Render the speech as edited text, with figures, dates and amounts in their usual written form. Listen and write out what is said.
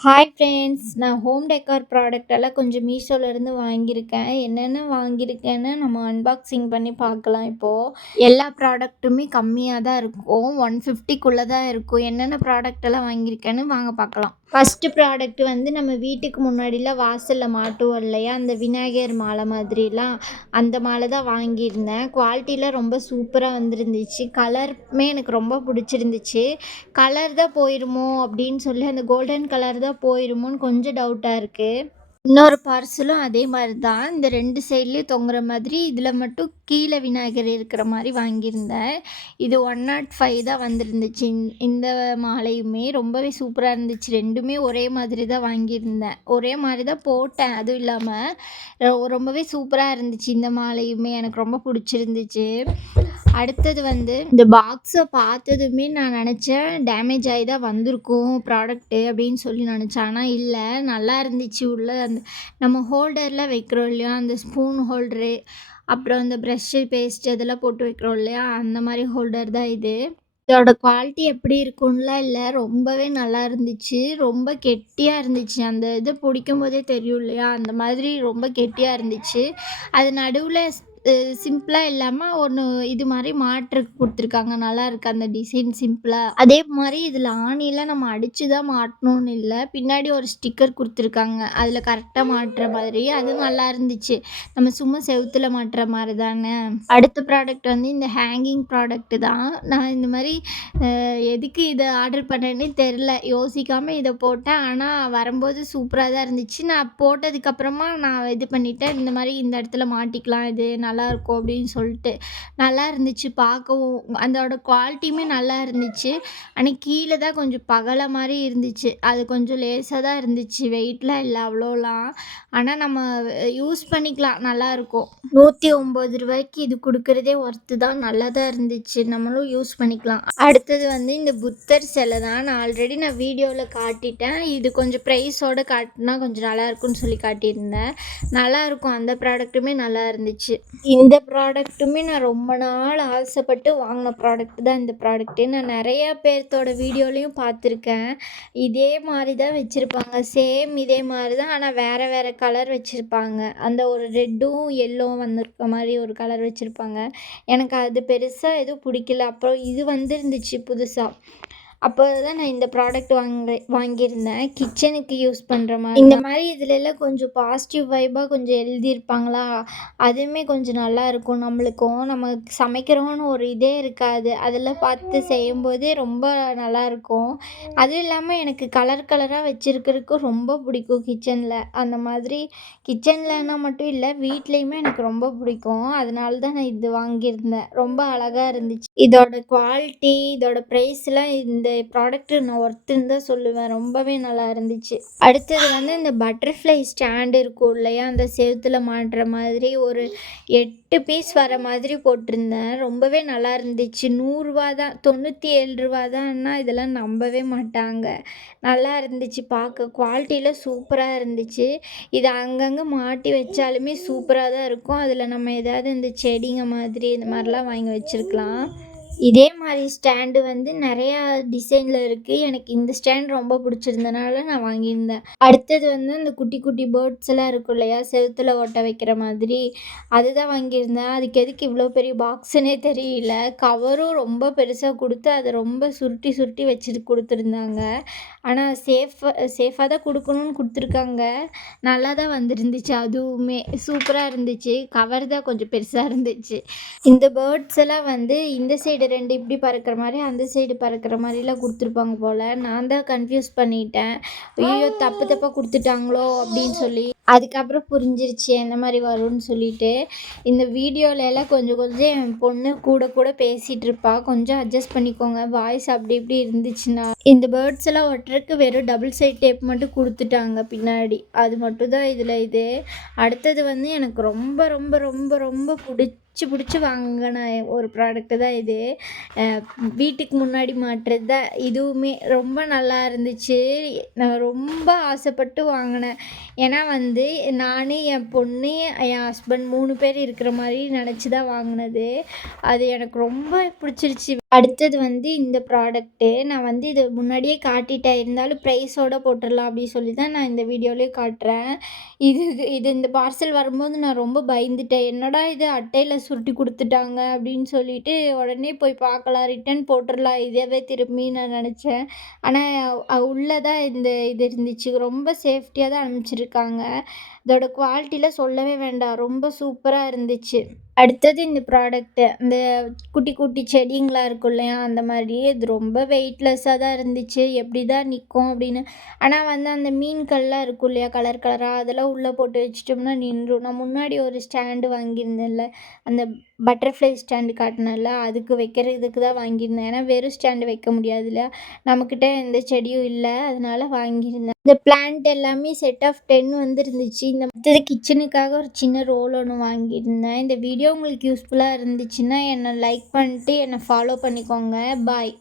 Hi friends! நான் home decor product எல்லாம் கொஞ்சம் மீஷோலேருந்து வாங்கியிருக்கேன். என்னென்ன வாங்கியிருக்கேன்னு நம்ம அன்பாக்சிங் பண்ணி பார்க்கலாம் இப்போது. எல்லா ப்ராடக்ட்டுமே கம்மியாக தான் இருக்கும். 150க்குள்ளே தான் இருக்கும். என்னென்ன ப்ராடக்ட் எல்லாம் வாங்கியிருக்கேன்னு வாங்க பார்க்கலாம். ஃபஸ்ட்டு ப்ராடக்ட் வந்து நம்ம வீட்டுக்கு முன்னாடிலாம் வாசலில் மாட்டுவோம் இல்லையா, அந்த விநாயகர் மாலை மாதிரிலாம், அந்த மாலை தான் வாங்கியிருந்தேன். குவாலிட்டிலாம் ரொம்ப சூப்பராக வந்துருந்துச்சு. கலருமே எனக்கு ரொம்ப பிடிச்சிருந்துச்சு. கலர் தான் போயிருமோ அப்படின்னு சொல்லி அந்த கோல்டன் கலர் தான் போயிருமோன்னு கொஞ்சம் டவுட்டாக இருக்குது. இன்னொரு பார்சலும் அதே மாரி தான். இந்த 2 சைட்லயும் தொங்குற மாதிரி, இதில மட்டும் கீழ விநாயகர் இருக்கிற மாரி வாங்கியிருந்தேன். இது 105 தான் வந்திருந்துச்சு. இந்த மாலையுமே ரொம்பவே சூப்பரா இருந்துச்சு. 2மே ஒரே மாதிரி தான் வாங்கியிருந்தேன். ஒரே மாரி தான் போட்டேன். அதுவும் இல்லாம ரொம்பவே சூப்பரா இருந்துச்சு. இந்த மாலையுமே எனக்கு ரொம்ப புடிச்சிருந்துச்சு. அடுத்தது வந்து இந்த பாக்ஸ பார்த்ததுமே நான் நெனச்சேன், டேமேஜ் ஆயி தான் வந்திருக்கும் ப்ராடக்ட்டு அப்படின்னு சொல்லி நெனச்சேன். ஆனா இல்ல, நல்லா இருந்துச்சு. உள்ள அந்த நம்ம ஹோல்டர்லாம் வைக்கிறோம் இல்லையா, அந்த ஸ்பூன் ஹோல்டரு, அப்புறம் இந்த ப்ரஷ்ஷு, பேஸ்ட்டு அதெல்லாம் போட்டு வைக்கிறோம் இல்லையா, அந்த மாரி ஹோல்டர் தான் இது. இதோட குவாலிட்டி எப்படி இருக்கும்லாம் இல்ல, ரொம்பவே நல்லா இருந்துச்சு. ரொம்ப கெட்டியா இருந்துச்சு. அந்த இது பிடிக்கும்போதே தெரியும் இல்லையா, அந்த மாதிரி ரொம்ப கெட்டியா இருந்துச்சு. அது நடுவுல சிம்பிளா இல்லாம ஒண்ணு இது மாரி மாட்டுறக்கு குடுத்துருக்காங்க. நல்லாயிருக்கு அந்த டிசைன் சிம்பிளா. அதே மாரி இதில ஆணிலாம் நம்ம அடிச்சு தான் மாட்டணும்னு இல்ல. பின்னாடி ஒரு ஸ்டிக்கர் குடுத்துருக்காங்க. அதில கரெக்ட்டா மாட்டுற மாதிரி. அதுவும் நல்லா இருந்துச்சு. நம்ம சும்மா செவுத்துல மாட்டுற மாரி தானே. அடுத்த ப்ராடக்ட் வந்து இந்த ஹேங்கிங் ப்ராடக்ட் தான். நான் இந்த மாரி எதுக்கு இத ஆர்டர் பண்ணேன்னே தெரில. யோசிக்காம இத போட்டேன். ஆனா வரும்போது சூப்பரா தான் இருந்துச்சு. நான் போட்டதுக்கப்புறமா நான் இது பண்ணிட்டேன். இந்த மாரி இந்த இடத்துல மாட்டிக்கலாம். இது நல்லாயிருக்கும் அப்படின்னு சொல்லிட்டு. நல்லா இருந்துச்சு பார்க்கவும். அதோட குவாலிட்டியுமே நல்லா இருந்துச்சு. ஆனா கீழ தான் கொஞ்சம் பகல மாரி இருந்துச்சு. அது கொஞ்சம் லேசா தான் இருந்துச்சு. வெயிட்லாம் இல்ல அவ்வளோலாம். ஆனா நம்ம யூஸ் பண்ணிக்கலாம். நல்லாயிருக்கும். ரூ. 109க்கு இது குடுக்குறதே ஒர்த்து தான். நல்லா தான் இருந்துச்சு. நம்மளும் யூஸ் பண்ணிக்கலாம். அடுத்தது வந்து இந்த புத்தர் சிலை தான். நான் வீடியோல காட்டிட்டேன். இது கொஞ்சம் ப்ரைஸோட காட்டுனா கொஞ்சம் நல்லாயிருக்கும்னு சொல்லி காட்டியிருந்தேன். நல்லாயிருக்கும். அந்த ப்ராடக்ட்டுமே நல்லா இருந்துச்சு. இந்த ப்ராடக்ட்டுமே நான் ரொம்ப நாள் ஆசைப்பட்டு வாங்கின ப்ராடக்ட் தான் இந்த ப்ராடக்ட்டு. நான் நெறையா பேர்த்தோட வீடியோலயும் பார்த்துருக்கேன். இதே மாரி தான் வச்சிருப்பாங்க. சேம் இதே மாரி தான். ஆனா வேற வேற கலர் வச்சிருப்பாங்க. அந்த ஒரு ரெட்டும், எல்லோவும் வந்திருக்க மாரி ஒரு கலர் வச்சிருப்பாங்க. எனக்கு அது பெருசா எதுவும் பிடிக்கல. அப்புறம் இது வந்துருந்துச்சு புதுசா. அப்போ தான் நான் இந்த ப்ராடக்ட் வாங்கியிருந்தேன். கிச்சனுக்கு யூஸ் பண்ணுற மாரி. இந்த மாரி இதுலலாம் கொஞ்சம் பாசிட்டிவ் வைபா கொஞ்சம் எழுதியிருப்பாங்களா, அதுவுமே கொஞ்சம் நல்லாயிருக்கும் நம்மளுக்கும். நம்ம சமைக்கிறோன்னு ஒரு இதே இருக்காது. அதெல்லாம் பார்த்து செய்யும்போதே ரொம்ப நல்லாயிருக்கும். அதுவும் இல்லாமல் எனக்கு கலர் கலராக வச்சிருக்கிறதுக்கும் ரொம்ப பிடிக்கும் கிச்சனில். அந்த மாதிரி கிச்சன்லனா மட்டும் இல்ல, வீட்லேயுமே எனக்கு ரொம்ப பிடிக்கும். அதனால தான் நான் இது வாங்கியிருந்தேன். ரொம்ப அழகா இருந்துச்சு. இதோட குவாலிட்டி, இதோட ப்ரைஸ்லாம் இந்த ப்ராடக்ட் நான் ஒர்த்துன்னு தான் சொல்லுவேன். ரொம்பவே நல்லா இருந்துச்சு. அடுத்தது வந்து இந்த பட்டர்ஃப்ளை ஸ்டாண்ட் இருக்கும் இல்லையா, அந்த செவுத்துல மாட்டுற மாதிரி ஒரு 8 பீஸ் வர மாதிரி போட்டிருந்தேன். ரொம்பவே நல்லா இருந்துச்சு. ரூ. 100 தான். ரூ. 97 தான்னா இதெல்லாம் நம்பவே மாட்டாங்க. நல்லா இருந்துச்சு பார்க்க. குவாலிட்டிலாம் சூப்பரா இருந்துச்சு. இத அங்கங்க மாட்டி வச்சாலுமே சூப்பரா தான் இருக்கும். அதில நம்ம ஏதாவது இந்த செடிங்க மாதிரி இந்த மாரிலாம் வாங்கி வச்சிருக்கலாம். இதே மாரி ஸ்டாண்டு வந்து நெறையா டிசைன்ல இருக்கு. எனக்கு இந்த ஸ்டாண்ட் ரொம்ப பிடிச்சிருந்தனால நான் வாங்கியிருந்தேன். அடுத்தது வந்து இந்த குட்டி குட்டி பேர்ட்ஸ் எல்லாம் இருக்கும் இல்லையா, செவுத்துல ஒட்ட வைக்கிற மாதிரி, அதுதான் வாங்கியிருந்தேன். அதுக்கு எதுக்கு இவ்வளோ பெரிய பாக்ஸுன்னே தெரியல. கவரும் ரொம்ப பெருசா குடுத்து, அத ரொம்ப சுருட்டி சுருட்டி வச்சு குடுத்துருந்தாங்க. ஆனா சேஃபா தான் குடுக்கணும்னு குடுத்துருக்காங்க. நல்லா தான் வந்திருந்துச்சு அதுவுமே. சூப்பரா இருந்துச்சு. கவர் தான் கொஞ்சம் பெருசா இருந்துச்சு. இந்த பேர்ட்ஸ் எல்லாம் வந்து இந்த சைடு 2 இப்படி பறக்கிற மாரி, அந்த சைடு பறக்கிற மாரிலாம் குடுத்துருப்பாங்க போல. நான் தான் கன்ஃப்யூஸ் பண்ணிட்டேன். ஐயய்யோ! தப்பு தப்பா குடுத்துட்டாங்களோ அப்படின்னு சொல்லி. அதுக்கப்புறம் புரிஞ்சிருச்சு என்ன மாரி வரும்னு சொல்லிட்டு. இந்த வீடியோலலாம் கொஞ்சம் கொஞ்சம் என் பொண்ணு கூட கூட பேசிட்டு இருப்பா. கொஞ்சம் அட்ஜஸ்ட் பண்ணிக்கோங்க. வாய்ஸ் அப்படி இப்படி இருந்துச்சுன்னா. இந்த பேர்ட்ஸ் எல்லாம் ஒட்டுறதுக்கு வெறும் டபுள் சைட் டேப் மட்டும் குடுத்துட்டாங்க பின்னாடி. அது மட்டும் தான் இதில இது. அடுத்தது வந்து எனக்கு ரொம்ப ரொம்ப ரொம்ப ரொம்ப புடிச்ச புடிச்சு வாங்குன ஒரு ப்ராடக்ட்டு தான் இது. அ வீட்டுக்கு முன்னாடி மாட்டுறது தான் இதுவுமே. ரொம்ப நல்லா இருந்துச்சு. நான் ரொம்ப ஆசைப்பட்டு வாங்குனேன். ஏன்னா வந்து நானு, என் பொண்ணு, என் ஹஸ்பண்ட் 3 பேர் இருக்கிற மாரி நெனச்சு தான் வாங்குனது. அது எனக்கு ரொம்ப பிடிச்சிருச்சு. அடுத்தது வந்து இந்த ப்ராடக்ட்டு. நான் வந்து இத முன்னாடியே காட்டிட்டேன். இருந்தாலும் ப்ரைஸோட போட்டுறலாம் அப்டின்னு சொல்லி தான் நான் இந்த வீடியோலயே காட்டுறேன். இது இது இந்த பார்சல் வரும்போது நான் ரொம்ப பயந்துட்டேன். என்னடா இது அட்டையில சுருட்டி குடுத்துட்டாங்க அப்டின்னு சொல்லிட்டு உடனே போய் பார்க்கலாம், ரிட்டர்ன் போட்டுறலாம் இதவே திரும்பி நான் நெனச்சேன். ஆனா உள்ள தான் இது இருந்துச்சு. ரொம்ப சேஃப்டியா தான் அனுப்பிச்சிருக்காங்க. இதோட குவாலிட்டிலாம் சொல்லவே வேண்டாம். ரொம்ப சூப்பரா இருந்துச்சு. அடுத்தது இந்த ப்ராடக்ட்டு. இந்த குட்டி, குட்டி செடிங்களா இருக்கும் இல்லையா? அந்த மாரி இது ரொம்ப வெயிட்லெஸ்ஸா தான் இருந்துச்சு. எப்படி தான் நிக்கும் அப்படின்னு. ஆனா வந்து அந்த மீன்கள்லாம் இருக்கும் இல்லையா? கலர் கலரா அதெல்லாம் உள்ள போட்டு வச்சுட்டோம்னா நின்றும். நான் முன்னாடி ஒரு ஸ்டாண்டு வாங்கியிருந்தேன்ல, அந்த பட்டர்ஃப்ளை ஸ்டாண்டு காட்டுனேன்ல, அதுக்கு வைக்கிறதுக்கு தான் வாங்கியிருந்தேன். ஏன்னா வெறும் ஸ்டாண்டு வைக்க முடியாது இல்லையா? நம்மகிட்ட எந்த செடியும் இல்ல. அதனால வாங்கியிருந்தேன். இந்த பிளான்ட் எல்லாமே செட் ஆஃப் 10 வந்துருந்துச்சு. இந்த அடுத்தது கிச்சனுக்காக ஒரு சின்ன ரோல் ஒண்ணு வாங்கியிருந்தேன். இந்த வீடியோ உங்களுக்கு யூஸ்ஃபுல்லா இருந்துச்சுன்னா, என்ன லைக் பண்ணிட்டு என்ன ஃபாலோ பண்ணிக்கோங்க. பாய்.